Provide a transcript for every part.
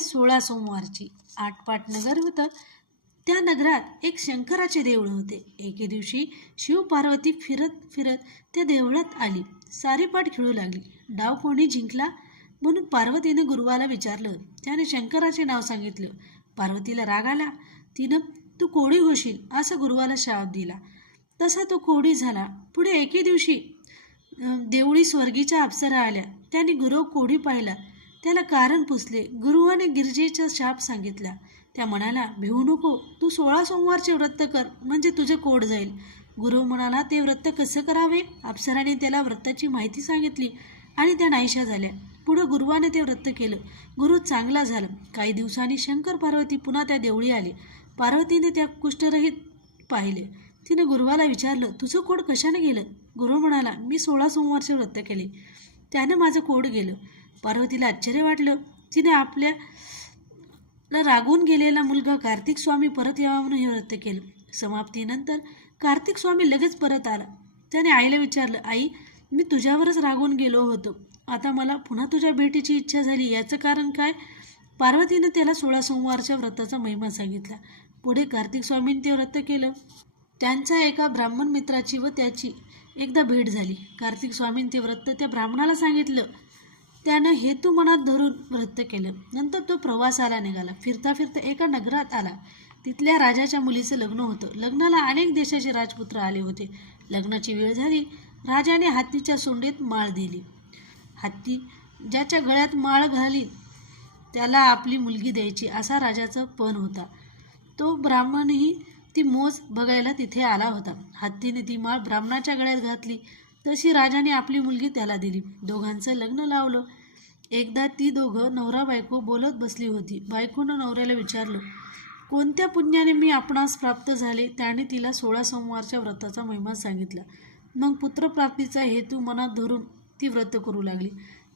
16 सोमवारची. आटपाट नगर होतं. त्या नगरात एक शंकराचे देऊळ होते. एके दिवशी शिव पार्वती फिरत फिरत त्या देवळात आली. सारी पाट खेळू लागली. डाव कोणी जिंकला म्हणून पार्वतीने गुरुवाला विचारलं. त्याने शंकराचे नाव सांगितलं. पार्वतीला राग आला. तिनं तू कोडी होशील असं गुरुवाला शाप दिला. तसा तो कोडी झाला. पुढे एके दिवशी देवळी स्वर्गीच्या अप्सरा आल्या. त्यांनी गुरु कोडी पाहिला. त्याला कारण पुसले. गुरुवाने गिरजेचा शाप सांगितला. त्या म्हणाला, भिवू नको, तू 16 सोमवारचे व्रत कर म्हणजे तुझे कोड जाईल. गुरु म्हणाला, ते व्रत कसं करावे? अप्सराने त्याला व्रताची माहिती सांगितली आणि त्या नाहीशा झाल्या. पुढं गुरुवाने ते व्रत केलं. गुरु चांगला झाला. काही दिवसांनी शंकर पार्वती पुन्हा त्या देवळी आले. पार्वतीने त्या कुष्ठरहित पाहिले. तिने गुरुवाला विचारलं, तुझं कोड कशाने गेलं? गुरु म्हणाला, मी 16 सोमवारचे व्रत केले, त्यानं माझं कोड गेलं. पार्वतीला आश्चर्य वाटलं. तिने आपल्याला रागून गेलेला मुलगा कार्तिक स्वामी परत यावा म्हणून हे व्रत केलं. समाप्तीनंतर कार्तिक स्वामी लगेच परत आला. त्याने आईला विचारलं, आई, मी तुझ्यावरच रागून गेलो होतो. आता मला पुन्हा तुझ्या भेटीची इच्छा झाली. याचं कारण काय? पार्वतीनं त्याला 16 सोमवारच्या व्रताचा महिमा सांगितला. पुढे कार्तिक स्वामींनी ते व्रत केलं. त्यांच्या एका ब्राह्मण मित्राची व त्याची एकदा भेट झाली. कार्तिक स्वामींनी ते व्रत त्या ब्राह्मणाला सांगितलं. त्यानं हेतू मनात धरून व्रत केलं. नंतर तो प्रवासाला निघाला. फिरता फिरता एका नगरात आला. तिथल्या राजाच्या मुलीचं लग्न होतं. लग्नाला अनेक देशाचे राजपुत्र आले होते. लग्नाची वेळ झाली. राजाने हत्तीच्या सोंडेत माळ दिली. हत्ती ज्याच्या गळ्यात माळ घाली त्याला आपली मुलगी द्यायची असा राजाचा पण होता. तो ब्राह्मणही ती मोज बघायला तिथे आला होता. हत्तीने ती माळ ब्राह्मणाच्या गळ्यात घातली तशी राजाने आपली मुलगी त्याला दिली. दोघांचं लग्न लावलं. एकदा ती दोघं नवरा बायको बोलत बसली होती. बायकोनं नवऱ्याला विचारलं, कोणत्या पुण्याने मी आपणास प्राप्त झाले? त्याने तिला 16 सोमवारच्या व्रताचा महिमा सांगितला. मग पुत्रप्राप्तीचा हेतू मनात धरून ती व्रत करू लागली.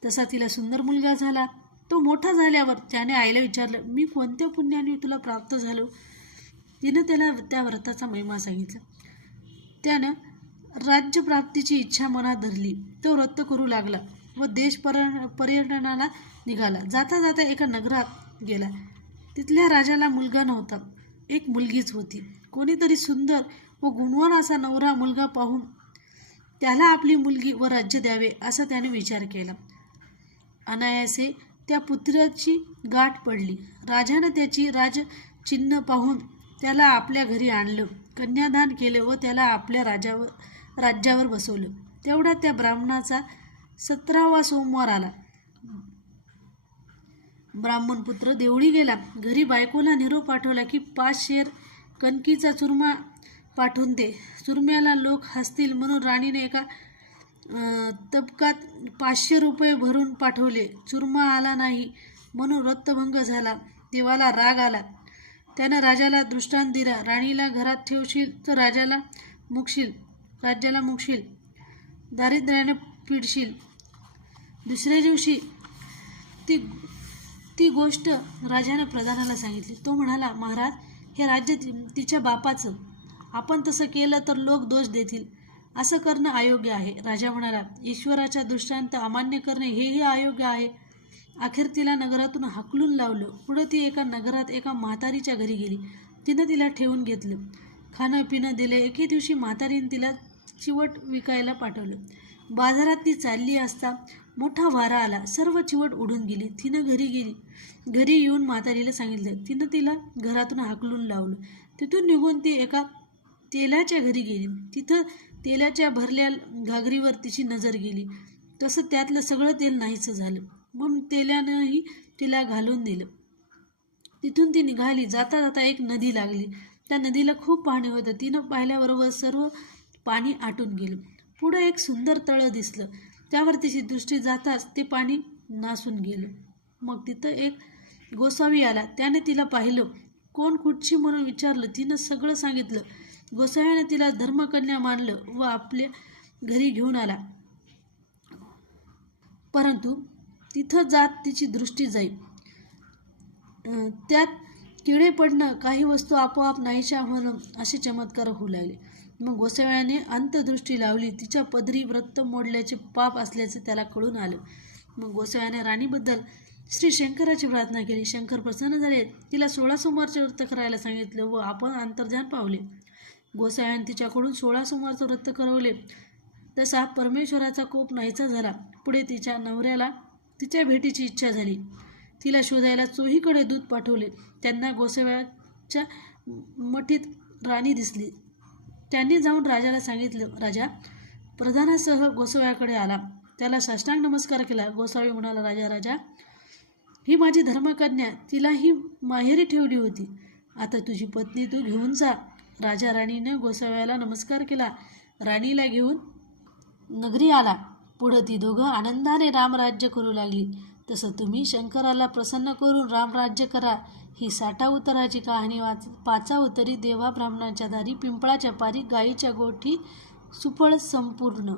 तसा तिला सुंदर मुलगा झाला. तो मोठा झाल्यावर त्याने आईला विचारलं, मी कोणत्या पुण्याने तुला प्राप्त झालो? तिनं त्याला त्या व्रताचा महिमा सांगितला. त्यानं राज्यप्राप्तीची इच्छा मनात धरली. तो व्रत करू लागला व देश पर्यटनाला निघाला. जाता जाता एका नगरात गेला. तिथल्या राजाला मुलगा नव्हता. एक मुलगीच होती. कोणीतरी सुंदर व गुणवान असा नवरा मुलगा पाहून त्याला आपली मुलगी व राज्य द्यावे असा त्याने विचार केला. अनायासे त्या पुत्राची गाठ पडली. राजानं त्याची राजचिन्ह पाहून त्याला आपल्या घरी आणलं. कन्यादान केलं व त्याला आपल्या राज्यावर बसवलं. तेवढ्यात त्या ब्राह्मणाचा 17वा सोमवार आला. ब्राह्मणपुत्र देवळी गेला. घरी बायकोला निरोप पाठवला की 5 शेर कणकीचा चुरमा पाठवून दे. चुरम्याला लोक हसतील म्हणून राणीने एका तबकात 500 रुपये भरून पाठवले. चुरमा आला नाही म्हणून व्रतभंग झाला. देवाला राग आला. त्यानं राजाला दृष्टांत दिला, राणीला घरात ठेवशील तर राज्याला मुकशील, दारिद्र्याने पिडशील. दुसऱ्या दिवशी ती गोष्ट राजाने प्रधानाला सांगितली. तो म्हणाला, महाराज, हे राज्य तिच्या बापाचं. आपण तसं केलं तर लोक दोष देतील. असं करणं अयोग्य आहे. राजा म्हणाला, ईश्वराच्या दृष्टांत अमान्य करणे हेही अयोग्य आहे. अखेर तिला नगरातून हाकलून लावलं. पुढं ती एका नगरात एका म्हातारीच्या घरी गेली. तिनं तिला ठेवून घेतलं. खाणं पिणं दिले. एके दिवशी म्हातारीने तिला चिवट विकायला पाठवलं. बाजारात ती चालली असता मोठा वारा आला. सर्व चिवट उडून गेली. तिनं घरी गेली. घरी येऊन म्हातारीला सांगितलं. तिनं तिला घरातून हाकलून लावलं. तिथून निघून ती एका तेलाच्या घरी गेली. तिथं तेलाच्या भरल्या घागरीवर तिची नजर गेली. तसं त्यातलं सगळं तेल नाहीसं झालं. म्हणून तेलानंही तिला घालून दिलं. तिथून ती निघाली. जाता जाता एक नदी लागली. त्या नदीला खूप पाणी होतं. तिनं पाहिल्याबरोबर सर्व पाणी आटून गेलं. पुढं एक सुंदर तळं दिसलं. त्यावर तिची दृष्टी जाताच ते पाणी नासून गेलं. मग तिथं एक गोसावी आला. त्याने तिला पाहिलं. कोण कुठची म्हणून विचारलं. तिनं सगळं सांगितलं. गोसाव्याने तिला धर्मकन्या मानलं व आपल्या घरी घेऊन आला. परंतु तिथं जात तिची दृष्टी जाईल. त्यात किडे पडणं, काही वस्तू आपोआप नाहीशा होणं असे चमत्कार होऊ लागले. मग गोसाव्याने अंतदृष्टी लावली. तिच्या पदरी व्रत मोडल्याचे पाप असल्याचं त्याला कळून आलं. मग गोसाव्याने राणीबद्दल श्री शंकराची प्रार्थना केली. शंकर प्रसन्न झाले. तिला 16 सोमवारचे व्रत करायला सांगितले व आपण अंतर्ध्यान पावले. गोसाव्याने तिच्याकडून 16 सोमवारचं व्रत करवले. तसा परमेश्वराचा कोप नाहीसा झाला. पुढे तिच्या नवऱ्याला तिच्या भेटीची इच्छा झाली. तिला शोधायला चोहीकडे दूत पाठवले. त्यांना गोसाव्याच्या मठीत राणी दिसली. त्यांनी जाऊन राजाला सांगितलं. राजा प्रधानासह गोसाव्याकडे आला. त्याला साष्टांग नमस्कार केला. गोसावी म्हणाला, राजा, ही माझी धर्मकन्या, तिला ही माहेरी ठेवली होती. आता तुझी पत्नी तू घेऊन जा. राजा राणीनं गोसाव्याला नमस्कार केला. राणीला घेऊन नगरी आला. पुढं ती दोघं आनंदाने रामराज्य करू लागली. तसं तुम्ही शंकराला प्रसन्न करून रामराज्य करा. ही 60 उतराची कहाणी पाचा उतरी देवा ब्राह्मणाच्या दारी पिंपळाच्या पारी गायीच्या गोठी सुफळ संपूर्ण.